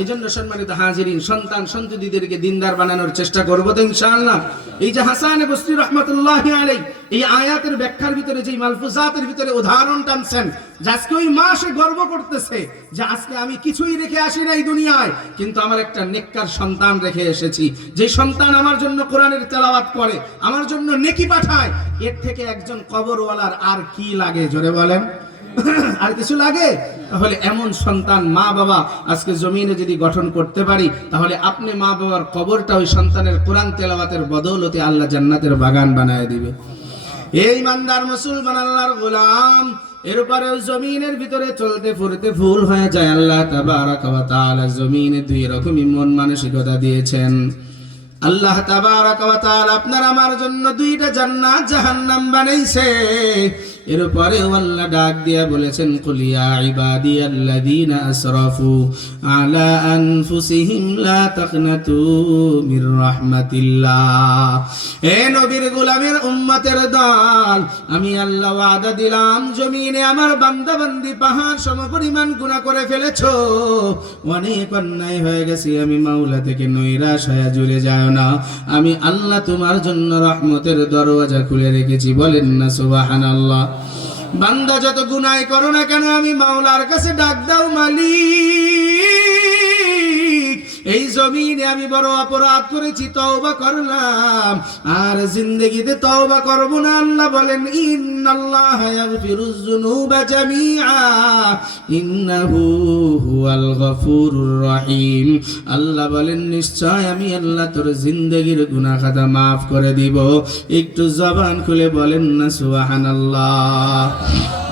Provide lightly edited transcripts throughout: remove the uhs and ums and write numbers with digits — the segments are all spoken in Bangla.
এই জন্য সম্মানিত হাজিরিন, সন্তান সন্ততিদেরকে দিনদার বানানোর চেষ্টা করবো তো ইনশাআল্লাহ। এই যে হাসান বসরি রহমতুল্লাহি আলাইহি এই আয়াতের ব্যাখ্যার ভিতরে যে মালফুজাতের ভিতরে উদাহরণ টানছেন, যে আজকে ওই মা সে গর্ব করতেছে যে আজকে আমি কিছুই রেখে আসি নাই দুনিয়ায়, কিন্তু আমার একটা নেককার সন্তান রেখে এসেছি, যে সন্তান আমার জন্য কোরআনের তেলাওয়াত করে, আমার জন্য নেকি পাঠায়। এর থেকে একজন কবরওয়ালার আর কি লাগে? জোরে বলেন, আর কিছু লাগে? তাহলে এমন সন্তান মা বাবা আজকে জমিনে যদি গঠন করতে পারি, তাহলে আপনি মা বাবার কবরটা ওই সন্তানের কোরআন তেলাওয়াতের বদৌলতে আল্লাহ জান্নাতের বাগান বানায় দিবে। এই ইমানদার মুসলমান আল্লাহর গোলাম, এরপরে জমিনের ভিতরে চলতে ফুরতে ভুল হয়ে যায়। আল্লাহ তাবারাক ওয়া তাআলা জমিনে দুই রকমই মন মানসিকতা দিয়েছেন। আল্লাহ তাবারাক ওয়া তাআলা আপনার আমার জন্য দুইটা জান্নাত জাহান্নাম বানাইছে। এরপরে আল্লাহ ডাক দিয়া বলেছেন, কুল ইয়া ইবাদিয়াল্লাযীনা আসরাফু আলা আনফুসিহিম লা তাকনাতু মির রাহমাতিল্লাহ। হে নবীর গোলামের উম্মতের দল, আমি আল্লাহ ওয়াদা দিলাম জমিনে আমার বান্দা বান্দি পাহাড় সমপরিমাণ গুনাহ করে ফেলেছো, অনেক অন্যায় হয়ে গেছে, আমি মাওলা থেকে নৈরাশ হয়ে জুড়ে যায় না, আমি আল্লাহ তোমার জন্য রহমতের দরওয়াজা খুলে রেখেছি। বলেন না সুবহানাল্লাহ। বান্দা যত গুনাহ করো না কেন, আমি মাওলার কাছে ডাক দাও, মালিক এই জমিনে আমি বড় অপরাধ করেছি, তওবা করলাম, আর জিন্দেগিতে তওবা করব না। আল্লাহ বলেন, ইন্নাল্লাহা ইয়াগফিরুয যুনুবা জামিআ ইন্নাহু হুয়াল গফুরুর রহিম। আল্লাহ বলেন, নিশ্চয় আমি আল্লাহ তোর জিন্দেগির গুনাহ খাতা maaf করে দিব। একটু জবান খুলে বলেন না সুবহানাল্লাহ।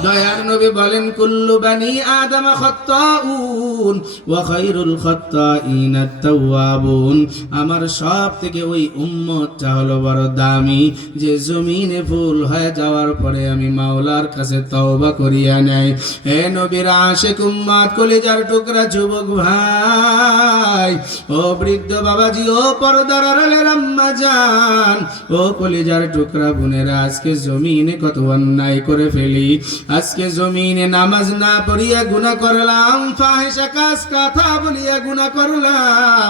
দয়ার নবী বলেন, কুল্লু বানি আদম খাত্তাউন ওয়া খায়রুল খাত্তাইন আত-তাওয়াবুন। আমার সব থেকে ওই উম্মতটা হলো বড় দামি, যে জমিনে ভুল হয়ে যাওয়ার পরে আমি মাওলার কাছে তওবা করিয়া নেই। হে নবীর আশিক উম্মত, কলিজার টুকরা যুবক ভাই, ও বৃদ্ধ বাবাজি, ও পর্দার আড়ালের আম্মা জান, ও কলিজার টুকরা বোনেরা, আজকে জমিনে কত অন্যায় করে ফেলি। আজকে জমিনে নামাজ না পড়িয়া গুনাহ করলাম, ফাহিশা কাজ কথা বলিয়া গুনাহ করলাম,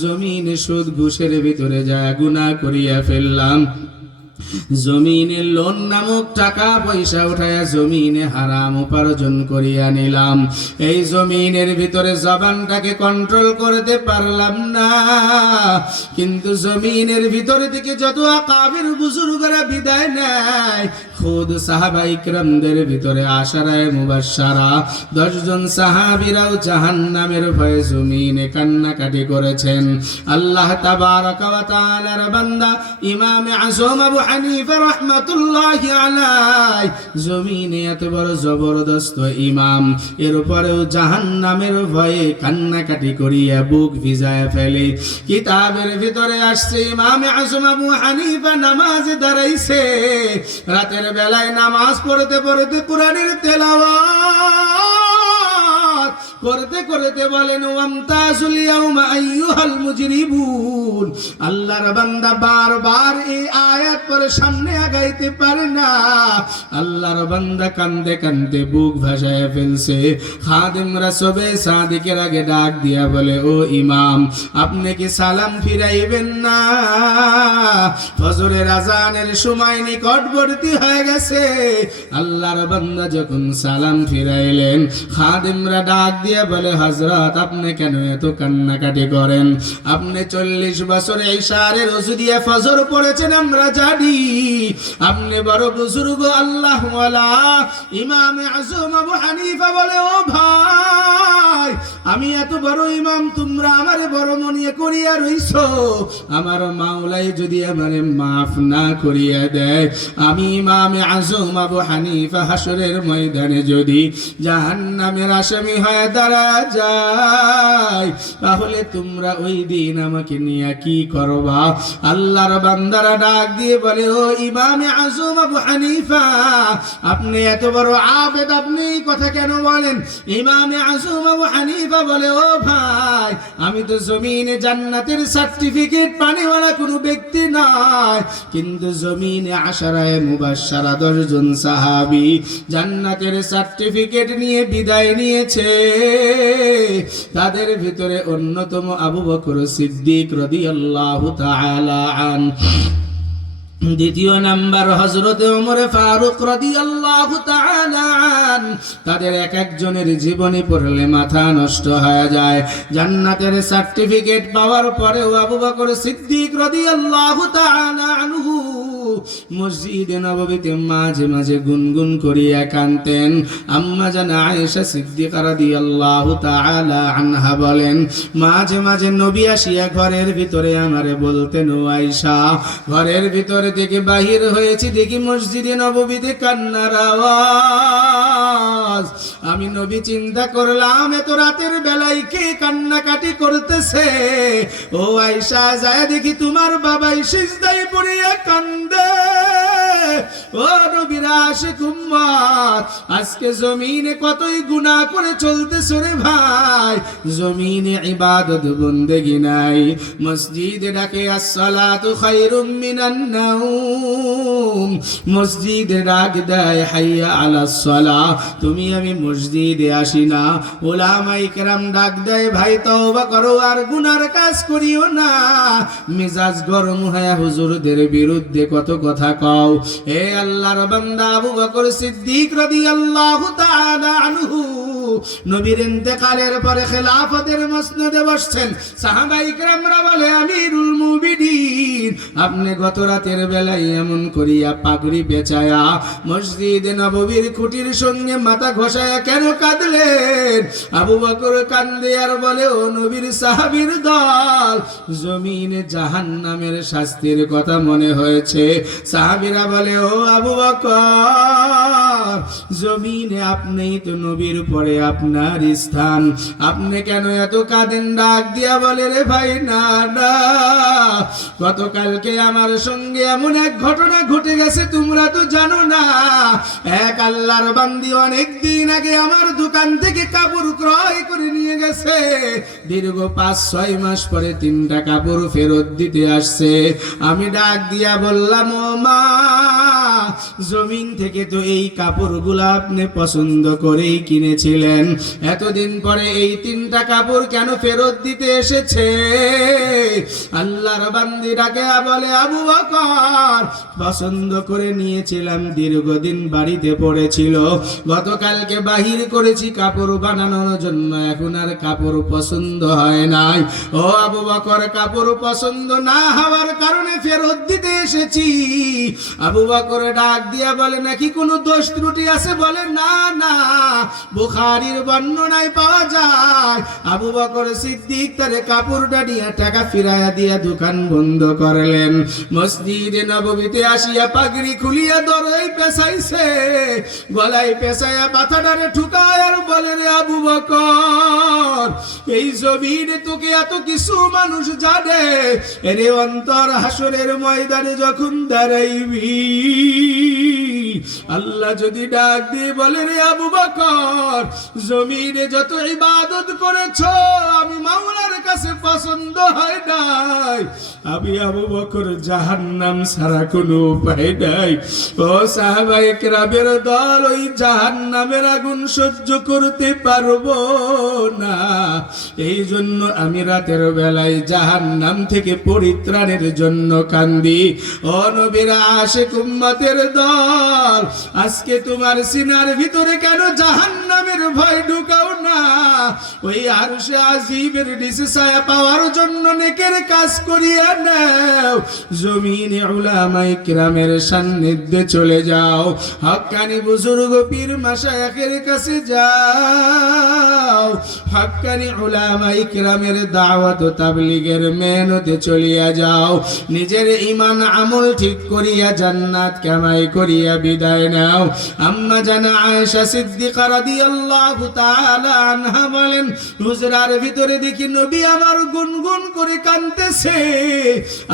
জমিনে সুদ ঘুষের ভিতরে যায় গুনাহ করিয়া ফেললাম, জমিনে লোন নামক টাকা পয়সা উঠায়া জমিনে হারাম উপার্জন করিয়া নিলাম। এই জমিনের ভিতরে জবানটাকে কন্ট্রোল করতে পারলাম না, কিন্তু জমিনের ভিতরে থেকে যত আকাবির বুজুর্গরা বিদায় নেয়, খুদ সাহাবা ইকরামদের ভিতরে আশারায়ে মুবাশশারা 10 জন সাহাবীরাও জাহান্নামের ভয়ে জমিনে কান্নাকাটি করেছেন। আল্লাহ তাবারাক ওয়া তাআলার বান্দা ইমাম আযম আবু হানিফা রাহমাতুল্লাহি আলাইহি জমিনে এত বড় জবরদস্ত ইমাম, এর উপরেও জাহান্নামের ভয়ে কান্নাকাটি করিয়া বুক ভিজায় ফেলে। কিতাবের ভিতরে আসছে, ইমাম আযম আবু হানিফা নামাজে দাঁড়াইছে, রাতের বেলায় নামাজ পড়তে পড়তে কোরআনের তেলাওয়াত করতে করতে বলেন, ওয়ামতাজুল ইয়াউমা আইয়ুহাল মুজরিমুন। আল্লাহর বান্দা বারবার এই আয়াত পড়ে সামনে আগাইতে পারে না, আল্লাহর বান্দা কান্দে কান্দে বুক ভাসায় ফেলছে। খাদেমরা সবে সাদিকের আগে ডাক দিয়া বলে, ও ইমাম, আপনি কি সালাম ফিরাইবেন না? ফজরের আজানের সময় নিকটবর্তী হয়ে গেছে। আল্লাহর বান্দা যখন সালাম ফিরাইলেন, খাদেমরা ডাক দিয়া বলে, হযরত, আপনি কেন এত কান্নাকাটি করেন? আপনি 40 বছর ইশারের ওযু দিয়ে ফজর পড়েছেন, আমরা জানি। আপনি বড় বুজুর্গ আল্লাহ ওয়ালা। ইমাম আযম আবু হানিফা বলে, ও ভাই, আমি এত বড় ইমাম, তোমরা আমারে বড় মনে করিয়া রইছো, আমার মাওলাই যদি আমারে maaf না করিয়া দেয়, আমি ইমাম আযম আবু হানিফা হাসরের ময়দানে যদি জাহান্নামের আসামি হয়ে দাঁড়া যায়, তাহলে তোমরা ওই দিন আমাকে নিয়ে কি করবা? আল্লাহর বান্দারা ডাক দিয়ে বলে, ও ইমাম আযম আবু হানিফা, আপনি এত বড় আবেদ, আপনি এই কথা কেন বলেন? ইমাম আযম আবু হানিফা হানিফা বলে, ও ভাই, আমি তো জমিনে জান্নাতের সার্টিফিকেট পানেওয়ালা কোনো ব্যক্তি নয়, কিন্তু জমিনে আশারায়ে মুবাশশারা 10 জন সাহাবী জান্নাতের সার্টিফিকেট নিয়ে বিদায় নিয়েছে। তাদের ভিতরে অন্যতম আবু বকর সিদ্দিক রাদিয়াল্লাহু তাআলা আনহু, দ্বিতীয় নাম্বার হযরতে ওমর ফারুক রাদিয়াল্লাহু তাআলা আন। তাদের এক একজনের জীবনী পড়লে মাথা নষ্ট হয়ে যায়। জান্নাতের সার্টিফিকেট পাওয়ার পরেও আবু বকর সিদ্দিক রাদিয়াল্লাহু তাআলা আনহু মসজিদে নববীতে মাঝে মাঝে গুনগুন করিয়া কাঁদতেন। আম্মা জান আয়েশা সিদ্দিকা রাদিয়াল্লাহু তাআলা আনহা বলেন, মাঝে মাঝে নবী আসিয়া ঘরের ভিতরে আমারে বলতেন, ও আয়েশা, ঘরের ভিতরে থেকে বাহির হয়েছি, দেখি মসজিদে নববীতে কান্নার আওয়াজ। আমি নবী চিন্তা করলাম, এত রাতের বেলায় কে কান্নাকাটি করতেছে? ও আয়েশা, যায় দেখি তোমার বাবাই সিজদায় পড়িয়া কান্দে। ও নবীর আশিক উম্মত, আজকে জমিনে কতই গুনাহ করে চলতেছে রে ভাই, জমিনে ইবাদত বন্দেগি নাই। মসজিদে ডাকে আসসালাতু খায়রুম মিনান নাওম, মসজিদে ডাক দেয় হাইয়া আলাস সালাহ, তুমি আমি মসজিদে আসি না। উলামায়ে কেরাম ডাক দেয়, ভাই তওবা করো আর গুনার কাজ করিও না। মেজাজ গরম হয়ে হুজুরদের বিরুদ্ধে কত কথা কও। হে আল্লাহর বান্দা আবু বকর সিদ্দিক রাদিয়াল্লাহু তাআলা আনহু নবীর ইন্তেকালের পরে খেলাফতের মসনদে বসছেন। সাহাবায়ে কেরামরা বলে, আমিরুল মুমিনিন, আপনি গত রাতের বেলায় এমন করিয়া পাগড়ি পেঁচায়া মসজিদে নববীর খুঁটির সঙ্গে মাথা ঘষায়া কেন কাঁদলেন? আবু বকর কান্দে আর বলে, ও নবীর সাহাবীর দল, জমিনে জাহান্নামের শাস্তির কথা মনে হয়েছে। সাহাবীরা বলে, ও আবু বকর, জমিনে আপনিই তো নবীর পরে আপনার স্থান, আপনি কেন এত কাঁদেন? ডাক দিয়া বলে, রে ভাই, না না, গতকালকে আমার সঙ্গে এমন এক ঘটনা ঘটে গেছে, তোমরা তো জানো না। এক আল্লাহর বান্দি অনেক দিন আগে আমার দোকান থেকে কাপড় ক্রয় করে নিয়ে গেছে। দীর্ঘ 5-6 মাস পরে 3টা কাপড় ফেরত দিতে আসছে। আমি ডাক দিয়া বললাম, ও মা, জমিন থেকে তো এই কাপড়গুলো আপনি পছন্দ করেই কিনেছিলেন, এতদিন পরে এই 3টা কাপড় কেন ফেরত দিতে এসেছে? আল্লাহর বান্দি ডাকে বলে, আবু বকর, পছন্দ করে নিয়েছিলাম, দীর্ঘদিন বাড়িতে পড়েছিল, গতকালকে বাহির করেছি কাপড় বানানোর জন্য, এখন আর কাপড় পছন্দ হয় নাই। ও আবু বকর, কাপড় পছন্দ না হওয়ার কারণে ফেরত দিতে এসেছি। আবু বকর ডাক দিয়া বলে, নাকি কোনো দোষ ত্রুটি আছে? বলে, না না, বুখারীর বর্ণনায় পাওয়া যায় আবু বকর সিদ্দিক তার কাপড়টা নিয়ে টাকা ফিরাইয়া দিয়া দোকান বন্ধ করলেন। মসজিদে নববীতে আসিয়া পাগড়ি খুলিয়া দরই পেছাইছে, গলায় পেছাইয়া মাথাটারে ঠুকায় আর বলে, রে আবু বকর, এই জমিনে তোকে এত কিছু মানুষ জানে, এরে অন্তর হাসরের ময়দানে যখন দাঁড়াইবি, আল্লাহ যদি ডাক দিয়ে বলে, রে আবু বকর, জমিনে যত ইবাদত করেছো আমি মাওলার কাছে পছন্দ হয় নাই, আমি আবু বকর জাহান্নাম ছাড়া কোনো উপায় নাই। ও সাহাবায়ে কেরামের দল, ওই জাহান্নামের আগুন সহ্য করতে পারবো না, এই জন্য আমি রাতের বেলায় জাহান্নাম থেকে পরিত্রাণের জন্য কান্দি। ও নবীর আশিক উম্মতের দল, আজকে তোমার সিনার ভিতরে কেন জাহান্নামের ভয় ঢুকাও না? ওই আরশে আজিমের নিচে ছায়া পাওয়ার জন্য নেকের কাজ করিয়া নাও, জমিনে উলামায়ে কিরামের সান্নিধ্যে চলে যাও, হক্কানি বুজুর্গ পীর মাশায়েখের কাছে যাও, হক্কানি উলামায়ে কিরামের দাওয়াত ও তাবলীগের মেহনতে চলিয়া যাও, নিজের ঈমান আমল ঠিক করিয়া জান্নাত কামাই করিয়া বিদায় নাও। আম্মা জান আয়েশা সিদ্দিকা রাদিয়াল্লাহু তাআলা আনহা বলেন, হুজরার ভিতরে দেখি নবী আমার গুনগুন করে কাঁদতেছে।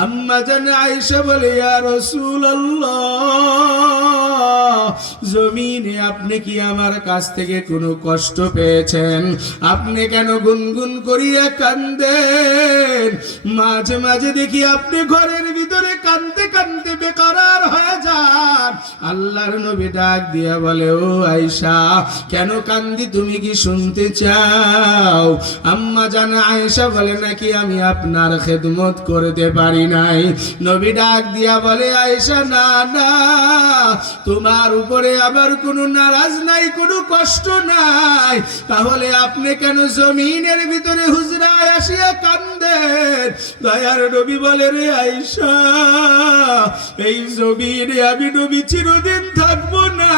আম্মা জান আয়েশা বলে, ইয়া রাসূলুল্লাহ, জমিনে আপনি কি আমার কাছ থেকে কোনো কষ্ট পেয়েছেন? আপনি কেন গুনগুন করিয়া কান্দেন? মাঝে মাঝে দেখি আপনি ঘরের ভিতরে কান্দতে কান্দতে বেকরার হয়ে যান। আল্লাহর নবী ডাক দিয়া বলে, ও আয়েশা, কেন কান্দি তুমি কি শুনতে চাও? আম্মা জান আয়েশা বলে, নাকি আমি আপনার খেদমত করতে পারি নাই? নবী ডাক দিয়া বলে, আয়েশা, না না, তোমার উপরে আবার কোনো নারাজ নাই, কোনো কষ্ট নাই, তাহলে আপনি কেন জমিনের ভিতরে হুজরায় আসিয়া কান্দেন? দয়ার নবী বলে, রে আয়েশা, এই জমিনে আমি নবী চিরদিন থাকবো না,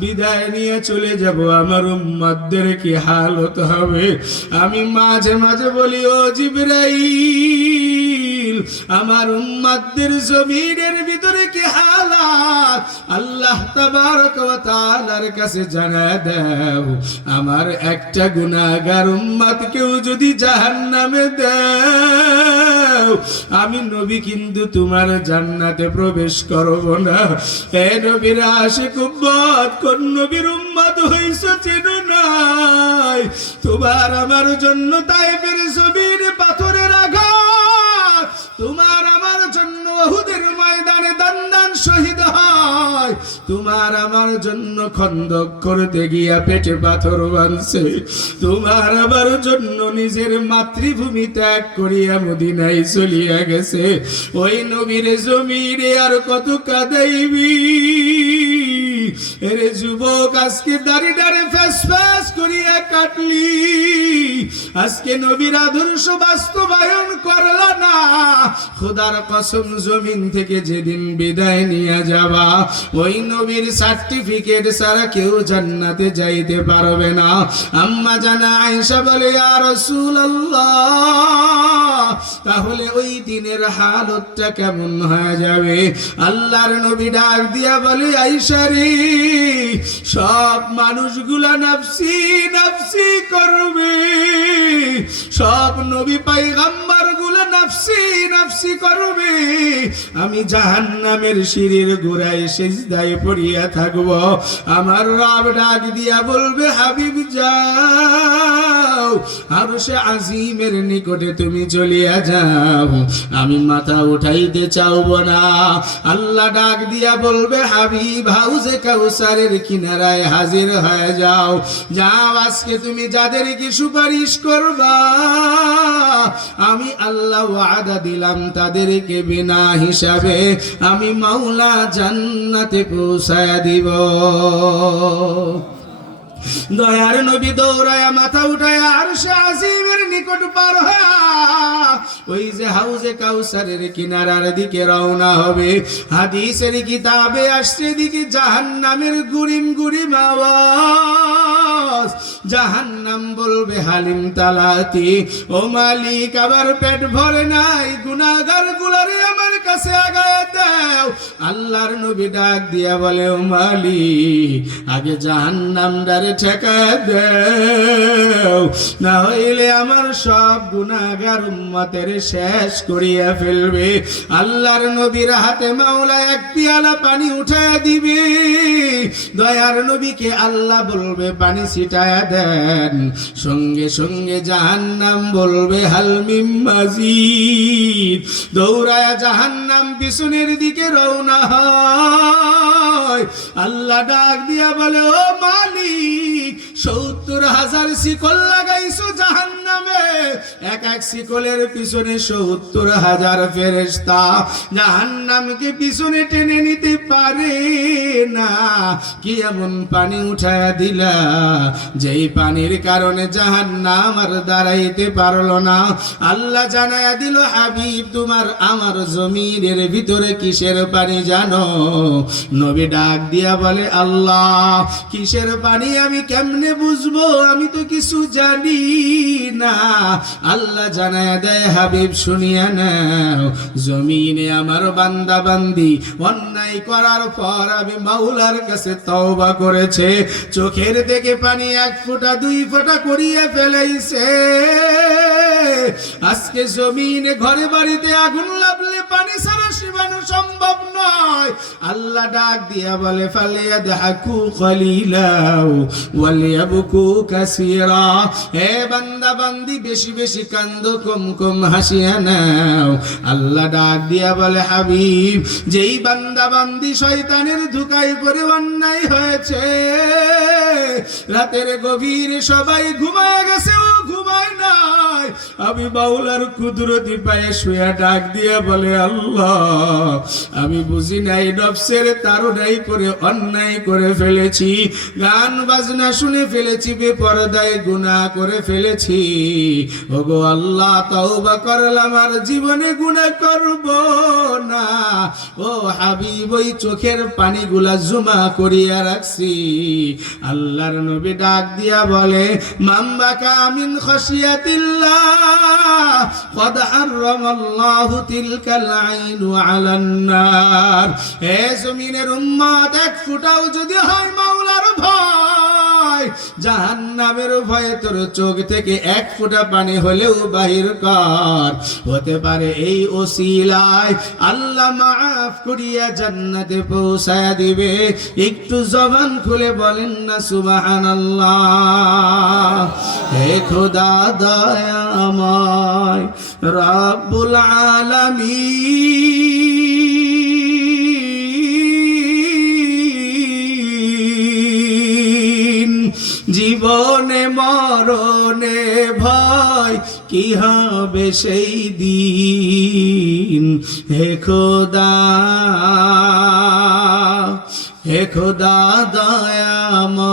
বিদায় নিয়ে চলে যাব, আমার উম্মতদের কি হালত হবে? আমি মাঝে মাঝে বলি, ও জিবরাইল, আমার উম্মতদের জমিনের ভিতরে কি হালাত আল্লাহ তাবারক ওয়া তাআলার কাছে জানায় দাও। আমার একটা গুনাহগার উম্মতকেও যদি জাহান্নামে দাও, আমি নবী কিন্তু তোমার জান্নাতে প্রবেশ করব না। হে নবীর আশিক উম্মত, কোন নবীর উম্মত হইছো চেনো নাই? তোমার আমার জন্য তায়েফের জমিনে পাথরের আঘাত, তোমার আমার জন্য উহুদের ময়দানে দান দান শহীদ হয়, তোমার আমার জন্য খন্দক করতে গিয়া পেটে পাথর বাঁধছে, তোমার আমার জন্য নিজের মাতৃভূমি ত্যাগ করিয়া মদিনায় চলিয়া গেছে। ওই নবীর জমিনে আর কত কাঁদাইবি? এরে যুবক, আজকে দাড়ি দাড়ি ফেস ফেস করিয়া কাটলি, আজকে নবীর আদর্শ বাস্তবায়ন করলা না, খোদার কসম জমিন থেকে যেদিন বিদায় নিয়ে যাবা, ওই নবীর সার্টিফিকেট ছাড়া কেউ জান্নাতে যাইতে পারবে না। আম্মা জানা আয়েশা বলে, ইয়া রাসূলুল্লাহ, তাহলে ওই দিনের হালতটা কেমন হয়ে যাবে? আল্লাহর নবী ডাক দিয়া বলে, আয়েশা রে, সব মানুষগুলা নাফসি নাফসি করবে, সব নবী পয়গম্বর গুলা নাফসি নাফসি করবে, আমি জাহান্নামের সিঁড়ির গোড়ায় সিজদায় পড়িয়া থাকব। আমার রব ডাক দিয়া বলবে, হাবিব যাও, আরশে আজিমের নিকটে তুমি চলিয়া যাও, আমি মাথা উঠাইতে চাইব না। আল্লাহ ডাক দিয়া বলবে, হাবিব হাউজে কাউসারের কিনারায় হাজির হয়ে যাও, যাও, আজকে তুমি যাদেরকে সুপারিশ করবা, আমি আল্লাহ ওয়াদা দিলাম তাদেরকে বিনা হিসাবে আমি মাওলা জান্নাতে পৌঁছায়া দিব। দয়ার নবী দৌড়ায়া মাথা উঠায়া আরশে আজিমের নিকট পার হয়া ওই যে হাউজে কাউসারের কিনারার দিকে রওনা হবে। হাদিসের কিতাবে আসছে দিকে জাহান্নামের গুরিম গুরিম আওয়াজ, জাহান্নাম বলবে, হালিম তালাতি, ও মালিক, আবার পেট ভরে নাই, গুনাহগার গুলারে আমার কাছে আগায়া দাও। আল্লাহর নবী ডাক দিয়া বলে, ও মালিক, আগে জাহান্নাম ডারে ঠেকা দাও, না হইলে আমার সব গুনাহগার উম্মতের শেষ করিয়া ফেলবে। আল্লাহর নবীর হাতে মাওলা এক পিয়ালা পানি উঠায়া দিবে। দয়ার নবীকে আল্লাহ বলবে, পানি ছিটায়া দেন। সঙ্গে সঙ্গে জাহান্নাম বলবে, হাল মিম মাজিদ। দৌড়ায়া জাহান্নাম পিছনের দিকে রওনা হয়। আল্লাহ ডাক দিয়া বলে, ও মালিক, ৭০,০০০ শিকল লাগাইছো জাহান্নামে, এক এক শিকলের পিছনে ৭০,০০০ ফেরেশতা জাহান্নামকে পিছনে টেনে নিতে পারে না। কি এমন পানি উঠায়া দিলা যেই পানির কারণে জাহান্নাম আর দাঁড়াইতে পারলো না? আল্লাহ জানায়া দিল, হাবিব, তোমার আমার জমিনের ভিতরে কিসের পানি জানো? নবী ডাক দিয়া বলে, আল্লাহ, কিসের পানি আমি কেমনে বুঝবো? আমি তো কিছু জানি না। আল্লাহ জানায়া দেয়, হাবিব, শুনিয়া নাও, জমিনে আমার বান্দা বান্দি অন্যায় করার পর আমি মাওলার কাছে তওবা করেছে, চোখের থেকে পানি ১ ফোঁটা ২ ফোঁটা করিয়ে ফেলাইছে। আজকে জমিনে ঘরে বাড়িতে আগুন লাগলে পানি ছাড়া পরিমাণও সম্ভব নয়। আল্লাহ ডাক দিয়া বলে ফালিয়াদহাকু কলিলা ওয়ালিয়াবকু কাসীরা, হে বান্দা বান্দি বেশি বেশি কান্দো, কম কম হাসিয়া নাও। আল্লাহ ডাক দিয়া বলে হাবিব, যেই বান্দা বান্দি শয়তানের ধোঁকায় পড়ে অন্যায় হয়েছে, রাতের গভীরে সবাই ঘুমায় গেছে, ও ঘুমায় নাই, আমি বাউলার কুদরতি পায়ে শুয়ে ডাক দিয়া বলে আল্লাহ, আমি বুঝি নাই নফসের তাড়নায় করে অন্যায় করে ফেলেছি, গান বাজনা শুনে ফেলেছি, বেপরদায় গুনাহ করে ফেলেছি। ওগো আল্লাহ, তওবা করলাম, আর জীবনে গুনাহ করব না। ও হাবিব, ওই চোখের পানিগুলা জমা করিয়া রাখছি। আল্লাহর নবী ডাক দিয়া বলে মামবাকা মিন খাশিয়াতিল্লাহ ক্বাদ হারামাল্লাহু তিলকাল আইনু আলান নার। হে জমিনের উম্মত, এক ফুটাও যদি হয় মাওলার ভয়, জাহান্নামের ভয়ে তোর চোখ থেকে এক ফোঁটা পানি হলেও বাহির কর। হতে পারে এই ওসিলায় আল্লাহ মাফ করিয়া জান্নাতে পৌঁছায়া দিবে। একটু জবান খুলে বলেন না সুবহানাল্লাহ। হে খোদা দয়াময় রব্বুল আলামিন, জীবনে মরণে ভয় কি হবে সেই দিন। হে খোদা, হে খোদা দয়াময়